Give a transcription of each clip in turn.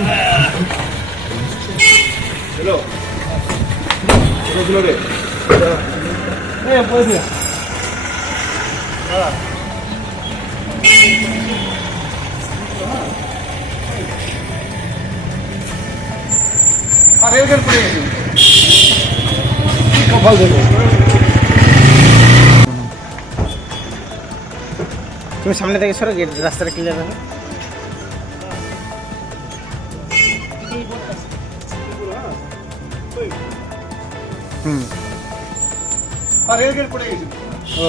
Hello. Hello, puedes ir. Rail gate পড়ে গেছে। কপাল দেখো। তুমি সামনে থেকে সরো, গেট রাস্তাটা ক্লিয়ার হবে। রেলগেট পড়ে গেছে। ও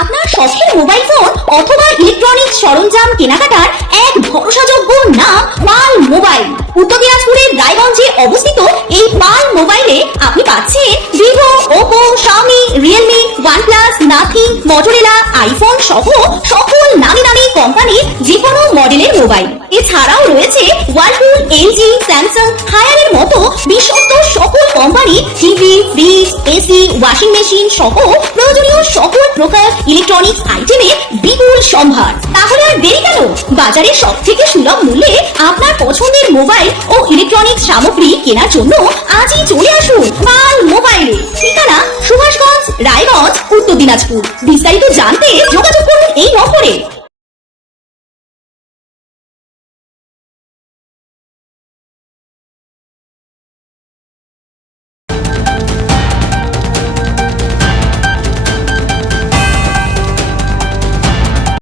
আপনার শখের মোবাইল ফোন অথবা ইলেকট্রনিক্স সরঞ্জাম কেনাকাটার এক ভরসাযোগ্য নাম পাল মোবাইল। উত্তর দিনাজপুরের রায়গঞ্জে অবস্থিত এই পাল মোবাইলে আপনি পাচ্ছেন Vivo, Oppo, Xiaomi, Realme, OnePlus, nothing, Motorola, iPhone সহ সকল নামি দামি কোম্পানির যে কোনো মডেলের মোবাইল। এছাড়াও রয়েছে ওয়ালপুল, এলজি, স্যামসাং, হায়ারের মতো বিশ্বস্ত সকল কোম্পানির TV, fridge, AC, washing machine সহ প্রয়োজনীয় সকল প্রকার ইলেকট্রনিক্স আইটেমের বিপুল সম্ভার। তাহলে আর দেরি কেন? বাজারের সবথেকে সুলভ মূল্যে আপনার পছন্দের মোবাইল ও ইলেকট্রনিক্স সামগ্রী কেনার জন্য আজই চলে আসুন পাল মোবাইলে। ঠিকানা সুভাষগঞ্জ, রায়গঞ্জ, উত্তর দিনাজপুর। বিস্তারিত জানতে যোগাযোগ করুন এই নম্বরে।